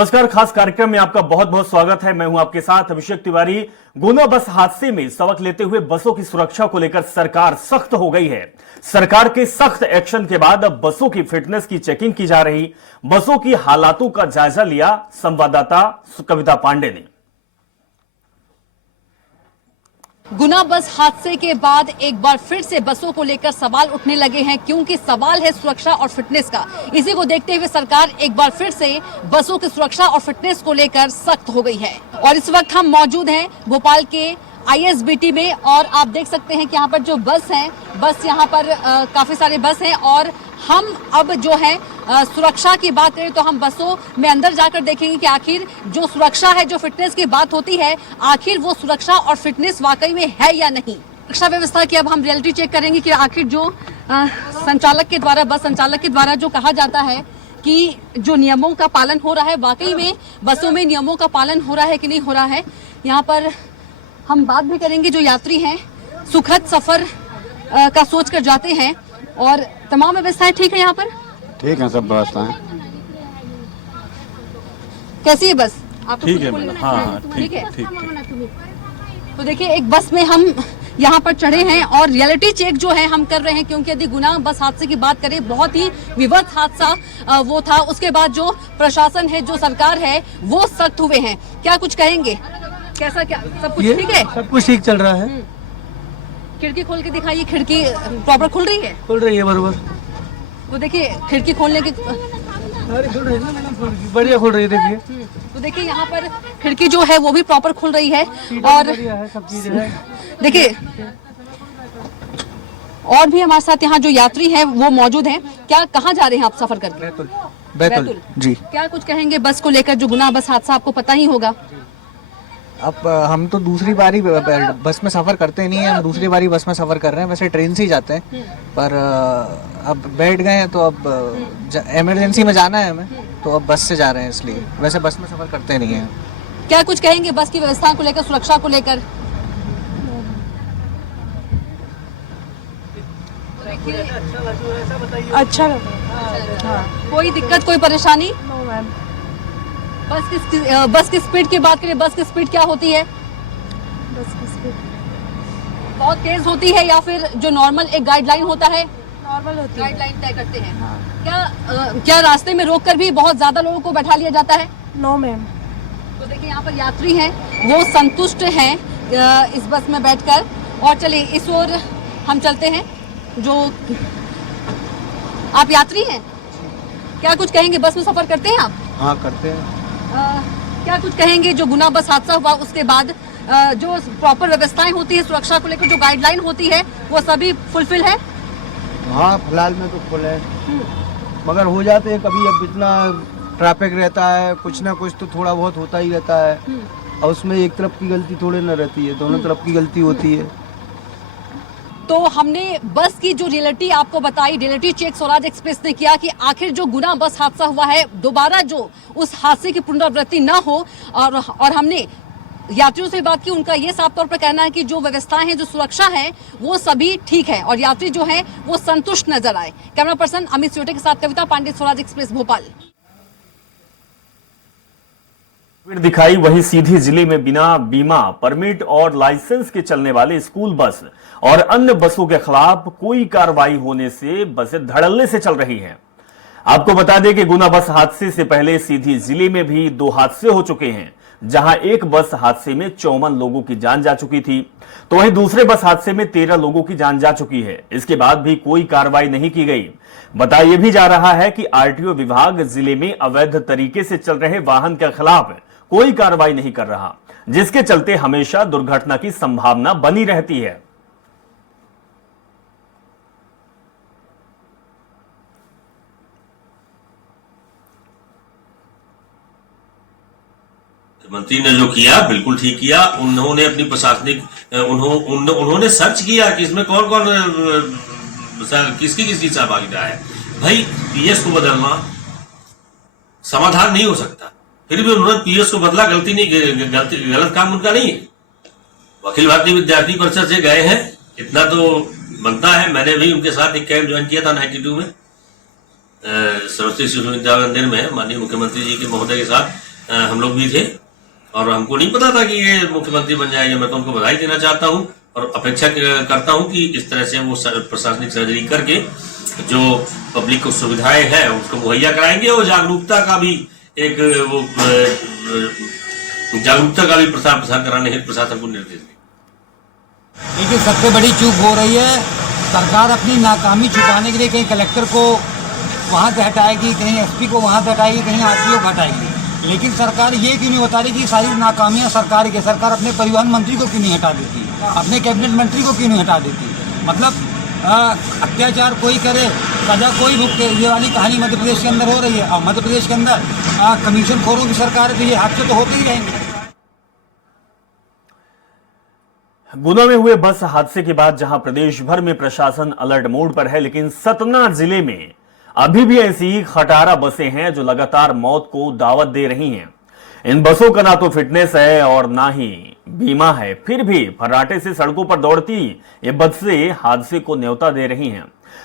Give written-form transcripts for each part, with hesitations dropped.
नमस्कार, खास कार्यक्रम में आपका बहुत बहुत स्वागत है। मैं हूं आपके साथ अभिषेक तिवारी। गुना बस हादसे में सबक लेते हुए बसों की सुरक्षा को लेकर सरकार सख्त हो गई है। सरकार के सख्त एक्शन के बाद अब बसों की फिटनेस की चेकिंग की जा रही। बसों की हालातों का जायजा लिया संवाददाता कविता पांडे ने। गुना बस हादसे के बाद एक बार फिर से बसों को लेकर सवाल उठने लगे हैं, क्योंकि सवाल है सुरक्षा और फिटनेस का। इसी को देखते हुए सरकार एक बार फिर से बसों की सुरक्षा और फिटनेस को लेकर सख्त हो गई है। और इस वक्त हम मौजूद हैं भोपाल के ISBT में, और आप देख सकते हैं कि यहाँ पर जो बस यहाँ पर काफी सारे बस हैं। और हम अब जो है सुरक्षा की बात करें तो हम बसों में अंदर जाकर देखेंगे कि आखिर जो सुरक्षा है, जो फिटनेस की बात होती है, आखिर वो सुरक्षा और फिटनेस वाकई में है या नहीं। सुरक्षा व्यवस्था की अब हम रियलिटी चेक करेंगे कि आखिर जो संचालक के द्वारा, बस संचालक के द्वारा जो कहा जाता है कि जो नियमों का पालन हो रहा है, वाकई में बसों में नियमों का पालन हो रहा है कि नहीं हो रहा है। यहाँ पर हम बात भी करेंगे। जो यात्री हैं सुखद सफर का सोच कर जाते हैं, और तमाम व्यवस्थाएं ठीक है यहाँ पर? ठीक है, सब व्यवस्थाएं। कैसी है बस? आप ठीक है, हाँ ठीक है। ठीक। तो देखिए, एक बस में हम यहाँ पर चढ़े हैं और रियलिटी चेक जो है हम कर रहे हैं, क्योंकि यदि गुना बस हादसे की बात करें, बहुत ही विवद हादसा वो था। उसके बाद जो प्रशासन है, जो सरकार है, वो सख्त हुए हैं। क्या कुछ कहेंगे? कैसा, क्या सब कुछ ठीक है? सब कुछ ठीक चल रहा है। खिड़की खोल के दिखाइए। खिड़की प्रॉपर खुल रही है? खुल रही है बरोबर। वो देखिए, खिड़की खोलने की बढ़िया खुल रही है। देखिए, तो देखिए यहाँ पर खिड़की जो है वो भी प्रॉपर खुल रही है। और सब चीजें हैं। देखिए, और भी हमारे साथ यहाँ जो यात्री हैं वो मौजूद हैं। क्या, कहाँ जा रहे हैं आप सफर करके? बैतूल जी। क्या कुछ कहेंगे बस को लेकर? जो गुना बस हादसा आपको पता ही होगा। अब हम तो दूसरी बारी बस में सफर करते नहीं है, हम दूसरी बारी बस में सफर कर रहे हैं। वैसे ट्रेन से ही जाते हैं, पर अब बैठ गए हैं तो अब इमरजेंसी में जाना है हमें, तो अब बस से जा रहे हैं, इसलिए। वैसे बस में सफर करते नहीं है। क्या कुछ कहेंगे बस की व्यवस्था को लेकर, सुरक्षा को लेकर? अच्छा लगा। कोई दिक्कत, कोई परेशानी? No ma'am. बस की स्पीड की बात करें, बस की स्पीड क्या होती है? बस की स्पीड बहुत तेज होती है या फिर जो नॉर्मल एक गाइडलाइन होता है, नॉर्मल होती है। गाइडलाइन तय करते हैं? क्या रास्ते में रोककर भी बहुत ज्यादा लोगों को बैठा लिया जाता है? No ma'am. तो देखिए, यहाँ पर यात्री हैं, वो संतुष्ट हैं इस बस में बैठकर। और चलिए इस ओर हम चलते हैं। जो आप यात्री हैं, क्या कुछ कहेंगे? बस में सफर करते हैं आप? हाँ, करते हैं। क्या कुछ कहेंगे? जो गुना बस हादसा हुआ उसके बाद जो प्रॉपर व्यवस्थाएं होती है सुरक्षा को लेकर, जो गाइडलाइन होती है, वो सभी फुलफिल है? हाँ, फिलहाल में तो फुल है, मगर हो जाते हैं कभी। अब इतना ट्रैफिक रहता है, कुछ ना कुछ तो थोड़ा बहुत होता ही रहता है। और उसमें एक तरफ की गलती थोड़ी ना रहती है, दोनों तरफ की गलती होती है। तो हमने बस की जो रियलिटी आपको बताई, रियलिटी चेक स्वराज एक्सप्रेस ने किया कि आखिर जो गुना बस हादसा हुआ है, दोबारा जो उस हादसे की पुनरावृत्ति ना हो। और हमने यात्रियों से बात की, उनका ये साफ तौर पर कहना है कि जो व्यवस्थाएं हैं, जो सुरक्षा है, वो सभी ठीक है, और यात्री जो है वो संतुष्ट नजर आए। कैमरा पर्सन अमित सोटे के साथ कविता पांडे, स्वराज एक्सप्रेस, भोपाल। दिखाई वहीं सीधी जिले में बिना बीमा, परमिट और लाइसेंस के चलने वाले स्कूल बस और अन्य बसों के खिलाफ कोई कार्रवाई होने से बसें धड़ल्ले से चल रही हैं। आपको बता दें कि गुना बस हादसे से पहले सीधी जिले में भी 2 हादसे हो चुके हैं, जहां एक बस हादसे में 54 लोगों की जान जा चुकी थी, तो वहीं दूसरे बस हादसे में 13 लोगों की जान जा चुकी है। इसके बाद भी कोई कार्रवाई नहीं की गई। बताया भी जा रहा है कि RTO विभाग जिले में अवैध तरीके से चल रहे वाहन के खिलाफ कोई कार्रवाई नहीं कर रहा, जिसके चलते हमेशा दुर्घटना की संभावना बनी रहती है। मंत्री ने जो किया बिल्कुल ठीक किया। उन्होंने अपनी प्रशासनिक उन्होंने सर्च किया कि इसमें कौन कौन किसकी सहभागिता है। भाई, PS को बदलना समाधान नहीं हो सकता, फिर भी उन्होंने PS को बदला। गलत काम उनका नहीं है। अखिल भारतीय विद्यार्थी परिषद से गए हैं, इतना तो बनता है। मैंने भी उनके साथ एक कैंप ज्वाइन किया था 92 में सरस्वती शिशु विद्या मंदिर में, माननीय मुख्यमंत्री जी के महोदय के साथ। हम लोग भी थे और हमको नहीं पता था कि ये मुख्यमंत्री बन जाएंगे। मैं तो उनको बधाई देना चाहता हूं और अपेक्षा करता हूं कि इस तरह से वो प्रशासनिक सर्जरी करके जो पब्लिक को सुविधाएं हैं उसको मुहैया कराएंगे और जागरूकता का भी प्रसार कराने हेतु प्रशासन को निर्देश दें। देखिए, सबसे बड़ी चूक हो रही है, सरकार अपनी नाकामी छुपाने के लिए कहीं कलेक्टर को वहाँ से हटाएगी, कहीं एसपी को वहाँ से हटाएगी, कहीं आरटीओ को हटाएगी, लेकिन सरकार ये क्यों नहीं बता रही कि सारी नाकामियाँ सरकार की। सरकार अपने परिवहन मंत्री को क्यों नहीं हटा देती, अपने कैबिनेट मंत्री को क्यों नहीं हटा देती। मतलब अत्याचार कोई करे, सजा कोई भुगते, ये वाली कहानी मध्य प्रदेश के अंदर हो रही है। और मध्य प्रदेश के अंदर कमीशन खोरों की सरकार है, तो ये हादसे तो होते ही रहेंगे। गुना में हुए बस हादसे के बाद जहां प्रदेश भर में प्रशासन अलर्ट मोड पर है, लेकिन सतना जिले में अभी भी ऐसी खटारा बसें हैं जो लगातार मौत को दावत दे रही हैं। इन बसों का ना तो फिटनेस है और ना ही बीमा है, फिर भी फर्राटे से सड़कों पर दौड़ती ये बसें हादसे को न्योता दे रही हैं।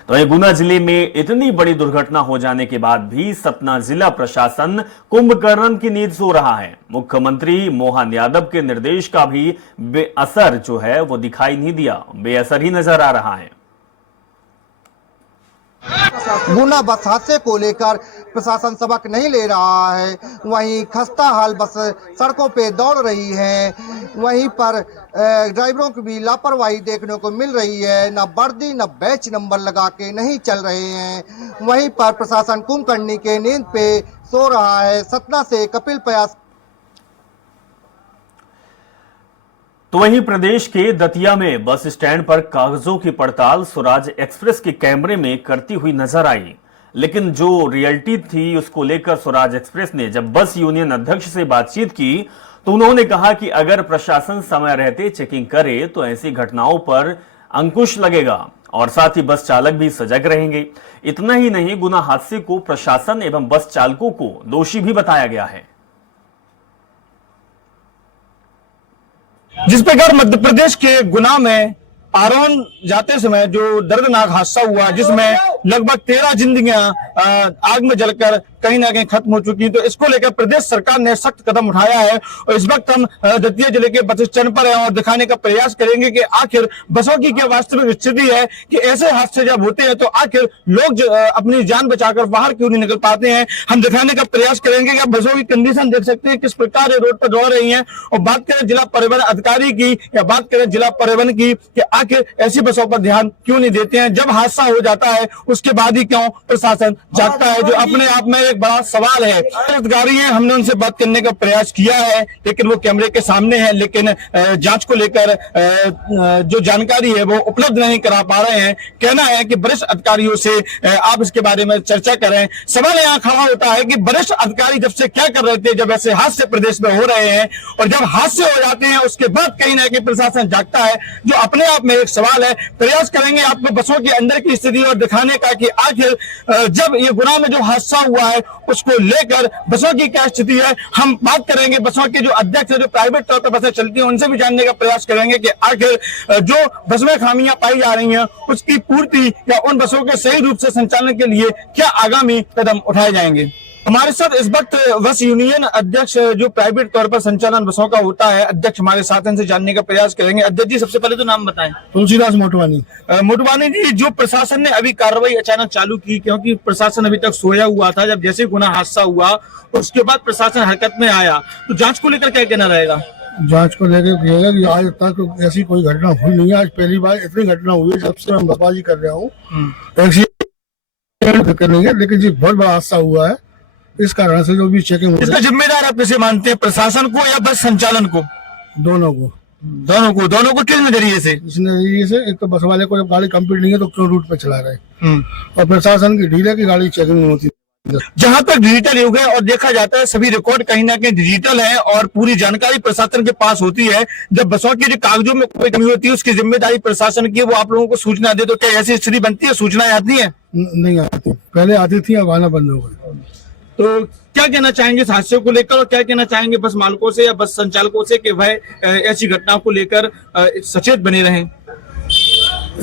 तो ये गुना जिले में इतनी बड़ी दुर्घटना हो जाने के बाद भी सतना जिला प्रशासन कुंभकर्ण की नींद सो रहा है। मुख्यमंत्री मोहन यादव के निर्देश का भी बेअसर जो है वो दिखाई नहीं दिया, बेअसर ही नजर आ रहा है। गुना बस हादसे को लेकर प्रशासन सबक नहीं ले रहा है। वहीं खस्ता हाल बस सड़कों पे दौड़ रही है, वहीं पर ड्राइवरों की भी लापरवाही देखने को मिल रही है। न वर्दी न बैच नंबर लगा के नहीं चल रहे हैं। वहीं पर प्रशासन कुंभकर्णी के नींद पे सो रहा है। सतना से कपिल प्रयास। तो वहीं प्रदेश के दतिया में बस स्टैंड पर कागजों की पड़ताल स्वराज एक्सप्रेस के कैमरे में करती हुई नजर आई, लेकिन जो रियलिटी थी उसको लेकर स्वराज एक्सप्रेस ने जब बस यूनियन अध्यक्ष से बातचीत की तो उन्होंने कहा कि अगर प्रशासन समय रहते चेकिंग करे तो ऐसी घटनाओं पर अंकुश लगेगा और साथ ही बस चालक भी सजग रहेंगे। इतना ही नहीं, गुना हादसे को प्रशासन एवं बस चालकों को दोषी भी बताया गया है। जिस प्रकार मध्य प्रदेश के गुना में आरोन जाते समय जो दर्दनाक हादसा हुआ, जिसमें लगभग 13 जिंदगियां आग में जलकर कहीं ना कहीं खत्म हो चुकी, तो इसको लेकर प्रदेश सरकार ने सख्त कदम उठाया है। और इस वक्त हम दतिया जिले के बस स्टैंड पर हैं और दिखाने का प्रयास करेंगे कि आखिर बसों की क्या वास्तविक स्थिति है, कि ऐसे हादसे जब होते हैं तो आखिर लोग अपनी जान बचाकर बाहर क्यों नहीं निकल पाते हैं। हम दिखाने का प्रयास करेंगे कि आप बसों की कंडीशन देख सकते हैं, किस प्रकार ये रोड पर दौड़ रही है। और बात करें जिला परिवहन अधिकारी की या बात करें जिला परिवहन की कि आखिर ऐसी बसों पर ध्यान क्यों नहीं देते हैं। जब हादसा हो जाता है उसके बाद ही क्यों प्रशासन जागता है, जो अपने आप में एक बड़ा सवाल है। अधिकारी हैं, हमने उनसे बात करने का प्रयास किया है लेकिन वो कैमरे के सामने है, लेकिन जांच को लेकर जो जानकारी है वो उपलब्ध नहीं करा पा रहे हैं। कहना है कि वरिष्ठ अधिकारियों से आप इसके बारे में चर्चा करें। सवाल यहाँ खड़ा होता है कि वरिष्ठ अधिकारी जब से क्या कर रहे थे जब ऐसे हादसे प्रदेश में हो रहे हैं, और जब हादसे हो जाते हैं उसके बाद कहीं ना कहीं प्रशासन जागता है, जो अपने आप में एक सवाल है। प्रयास करेंगे आपको बसों के अंदर की स्थिति और दिखाने का कि आखिर जब ये गुना में जो हादसा हुआ है उसको लेकर बसों की क्या स्थिति है। हम बात करेंगे बसों के जो अध्यक्ष है, जो प्राइवेट तौर पर बसें चलती हैं, उनसे भी जानने का प्रयास करेंगे कि आखिर जो बस में खामियां पाई जा रही हैं उसकी पूर्ति या उन बसों के सही रूप से संचालन के लिए क्या आगामी कदम उठाए जाएंगे। हमारे साथ इस वक्त बस यूनियन अध्यक्ष जो प्राइवेट तौर पर संचालन बसों का होता है, अध्यक्ष हमारे साथ, इनसे जानने का प्रयास करेंगे। अध्यक्ष जी, सबसे पहले तो नाम बताएं। तुलसीदास मोटवानी। मोटवानी जी, जो प्रशासन ने अभी कार्रवाई अचानक चालू की, क्योंकि प्रशासन अभी तक सोया हुआ था, जब जैसे गुना हादसा हुआ उसके बाद प्रशासन हरकत में आया, तो जांच को लेकर क्या कहना रहेगा? जांच को लेकर आज तक ऐसी कोई घटना हुई नहीं है। आज पहली बार इतनी घटना हुई है जब से मैं बसबाजी कर रहा हूँ। लेकिन जी बहुत बड़ा हादसा हुआ है, इस कारण से जो भी चेकिंग। इसका जिम्मेदार आप किसे मानते हैं, प्रशासन को या बस संचालन को? दोनों को। दोनों को किस नजरिए से? इस नजरिए से, एक तो बस वाले को जब गाड़ी कंप्लीट नहीं है तो क्यों रूट पे चला रहे, और प्रशासन की ढील है कि गाड़ी चेकिंग में होती है। जहां तक डिजिटल युग है और देखा जाता है सभी रिकॉर्ड कहीं ना कहीं डिजिटल है और पूरी जानकारी प्रशासन के पास होती है। जब बसों के जो कागजों में कोई कमी होती है उसकी जिम्मेदारी प्रशासन की है, वो आप लोगों को सूचना दे, तो क्या ऐसी स्थिति बनती है? सूचनाएं आती है? नहीं आती, पहले आती थी, अब आना बंद हो गई। तो क्या कहना चाहेंगे इस हादसे को लेकर, और क्या कहना चाहेंगे बस मालिकों से या बस संचालकों से कि वह ऐसी घटनाओं को लेकर सचेत बने रहें?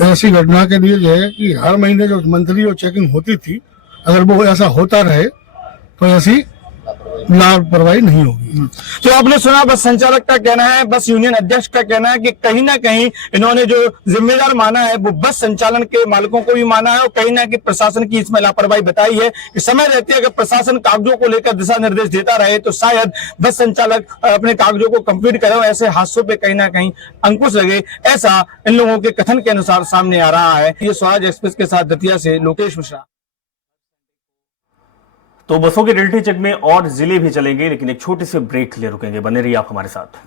ऐसी घटना के लिए जो है कि हर महीने जो मंथली और चेकिंग होती थी, अगर वो ऐसा होता रहे तो ऐसी लापरवाही नहीं होगी। तो आपने सुना बस संचालक का कहना है, बस यूनियन अध्यक्ष का कहना है कि कहीं ना कहीं इन्होंने जो जिम्मेदार माना है वो बस संचालन के मालिकों को भी माना है और कहीं ना कहीं प्रशासन की इसमें लापरवाही बताई है कि समय रहते अगर प्रशासन कागजों को लेकर दिशा निर्देश देता रहे तो शायद बस संचालक अपने कागजों को कंप्लीट करे और ऐसे हादसों पे कहीं ना कहीं अंकुश लगे, ऐसा इन लोगों के कथन के अनुसार सामने आ रहा है। ये स्वराज एक्सप्रेस के साथ दतिया से लोकेश मिश्रा। तो बसों के रियलिटी चेक में और जिले भी चलेंगे, लेकिन एक छोटे से ब्रेक के लिए रुकेंगे। बने रहिए आप हमारे साथ।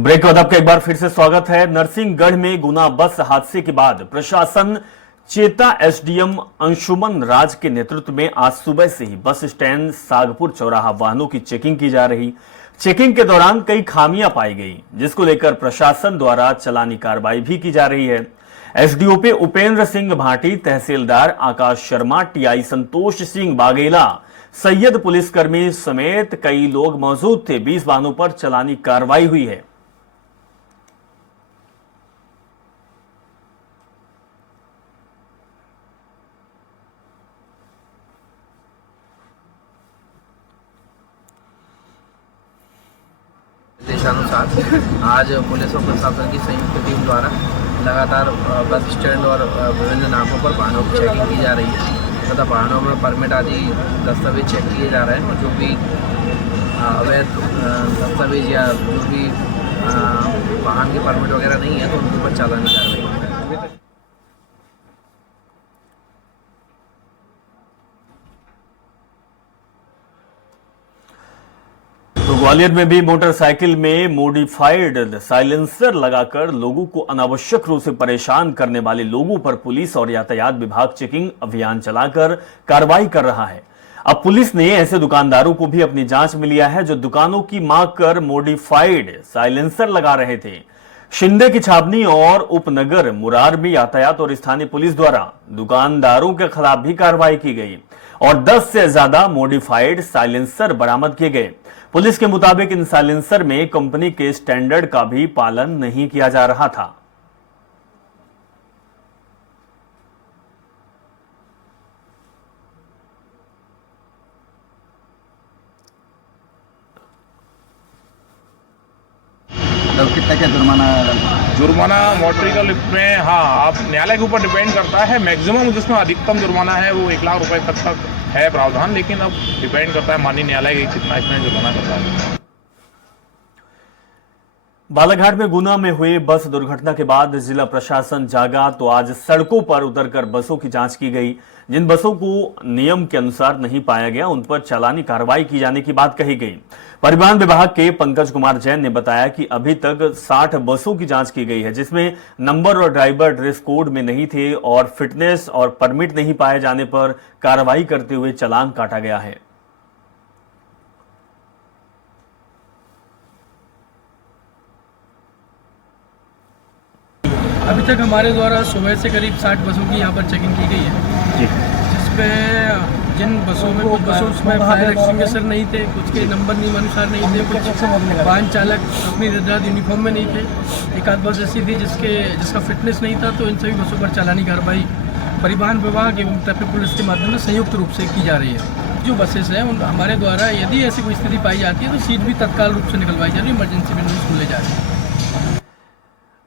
ब्रेक के बाद आपका एक बार फिर से स्वागत है। नरसिंहगढ़ में गुना बस हादसे के बाद प्रशासन चेता एसडीएम अंशुमन राज के नेतृत्व में आज सुबह से ही बस स्टैंड सागपुर चौराहा वाहनों की चेकिंग की जा रही। चेकिंग के दौरान कई खामियां पाई गई, जिसको लेकर प्रशासन द्वारा चलानी कार्रवाई भी की जा रही है। एसडीओपी उपेंद्र सिंह भाटी, तहसीलदार आकाश शर्मा, टीआई संतोष सिंह बागेला, सैयद पुलिसकर्मी समेत कई लोग मौजूद थे। 20 वाहनों पर चलानी कार्रवाई हुई है। निर्देशानुसार आज पुलिस और प्रशासन की संयुक्त टीम द्वारा लगातार बस स्टैंड और विभिन्न नाकों पर वाहनों की चेकिंग की जा रही है तथा वाहनों में परमिट आदि दस्तावेज चेक किए जा रहे हैं और जो भी अवैध दस्तावेज या जो भी वाहन के परमिट वगैरह नहीं है तो उनके ऊपर चालानी कार्रवाई है। तो ग्वालियर में भी मोटरसाइकिल में मॉडिफाइड साइलेंसर लगाकर लोगों को अनावश्यक रूप से परेशान करने वाले लोगों पर पुलिस और यातायात विभाग चेकिंग अभियान चलाकर कार्रवाई कर रहा है। अब पुलिस ने ऐसे दुकानदारों को भी अपनी जांच में लिया है जो दुकानों की मांग कर मॉडिफाइड साइलेंसर लगा रहे थे। शिंदे की छावनी और उपनगर मुरार में यातायात और स्थानीय पुलिस द्वारा दुकानदारों के खिलाफ भी कार्रवाई की गई और 10 से ज्यादा मॉडिफाइड साइलेंसर बरामद किए गए। पुलिस के मुताबिक इन साइलेंसर में कंपनी के स्टैंडर्ड का भी पालन नहीं किया जा रहा था। कितना क्या जुर्माना मोटरिकल लिफ्ट में, हाँ, आप न्यायालय के ऊपर डिपेंड करता है। मैक्सिमम जिसमें अधिकतम जुर्माना है वो 1 लाख रुपए तक है प्रावधान, लेकिन अब डिपेंड करता है माननीय न्यायालय की कितना इसमें जुर्माना करता है। बालाघाट में गुना में हुए बस दुर्घटना के बाद जिला प्रशासन जागा तो आज सड़कों पर उतरकर बसों की जांच की गई। जिन बसों को नियम के अनुसार नहीं पाया गया उन पर चालानी कार्रवाई की जाने की बात कही गई। परिवहन विभाग के पंकज कुमार जैन ने बताया कि अभी तक 60 बसों की जांच की गई है, जिसमें नंबर और ड्राइवर ड्रेस कोड में नहीं थे और फिटनेस और परमिट नहीं पाए जाने पर कार्रवाई करते हुए चालान काटा गया है। अभी तक हमारे द्वारा सुबह से करीब 60 बसों की यहाँ पर चेकिंग की गई है, जिसपे जिन बसों में कुछ बसों में फायर एक्सटिंग्विशर नहीं थे, कुछ के नंबर नियमानुसार नहीं थे, कुछ वाहन चालक अपनी निर्धारित यूनिफॉर्म में नहीं थे, एक आध बस ऐसी थी जिसका फिटनेस नहीं था। तो इन सभी बसों पर चालानी कार्रवाई परिवहन विभाग एवं ट्रैफिक पुलिस के माध्यम से संयुक्त रूप से की जा रही है। जो बसेस हैं हमारे द्वारा यदि ऐसी कोई स्थिति पाई जाती है तो सीट भी तत्काल रूप से निकलवाई जा रही है, इमरजेंसी में नहीं खोले जा रहे हैं।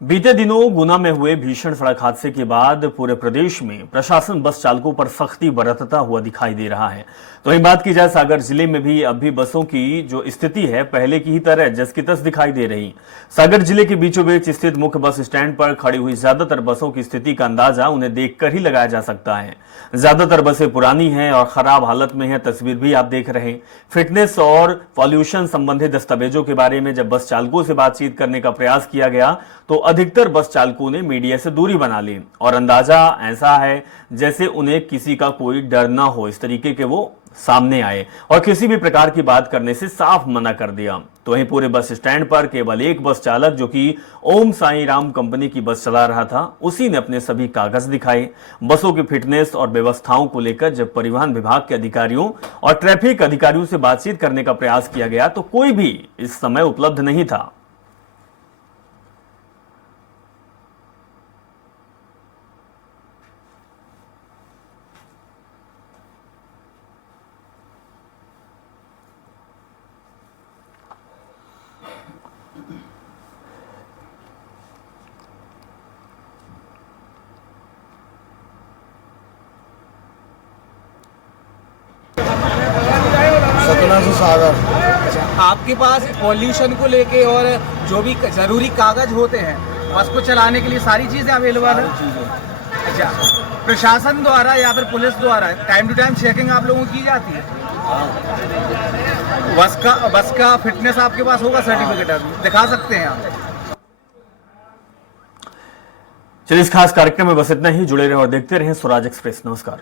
बीते दिनों गुना में हुए भीषण सड़क हादसे के बाद पूरे प्रदेश में प्रशासन बस चालकों पर सख्ती बरतता हुआ दिखाई दे रहा है। तो वहीं बात की जाए सागर जिले में भी अब भी बसों की जो स्थिति है पहले की ही तरह जस की तस दिखाई दे रही। सागर जिले के बीचों बीच स्थित मुख्य बस स्टैंड पर खड़ी हुई ज्यादातर बसों की स्थिति का अंदाजा उन्हें देखकर ही लगाया जा सकता है। ज्यादातर बसें पुरानी हैं और खराब हालत में है। तस्वीर भी आप देख रहे हैं। फिटनेस और पॉल्यूशन संबंधी दस्तावेजों के बारे में जब बस चालकों से बातचीत करने का प्रयास किया गया तो अधिकतर बस चालकों ने मीडिया से दूरी बना ली और अंदाजा ऐसा है जैसे उन्हें किसी का कोई डर ना हो, इस तरीके के वो सामने आए और किसी भी प्रकार की बात करने से साफ मना कर दिया। तो वहीं पूरे बस स्टैंड पर केवल एक बस चालक जो कि ओम साई राम कंपनी की बस चला रहा था, उसी ने अपने सभी कागज दिखाए। बसों की फिटनेस और व्यवस्थाओं को लेकर जब परिवहन विभाग के अधिकारियों और ट्रैफिक अधिकारियों से बातचीत करने का प्रयास किया गया तो कोई भी इस समय उपलब्ध नहीं था। सतना से सागर। आपके पास पॉल्यूशन को लेके और जो भी जरूरी कागज होते हैं बस को चलाने के लिए सारी चीजें अवेलेबल है। अच्छा, प्रशासन द्वारा या फिर पुलिस द्वारा टाइम टू टाइम चेकिंग आप लोगों की जाती है? बस का फिटनेस आपके पास होगा, सर्टिफिकेट दिखा सकते हैं आप? चलिए इस खास कार्यक्रम में बस इतना ही। जुड़े रहें और देखते रहें स्वराज एक्सप्रेस। नमस्कार।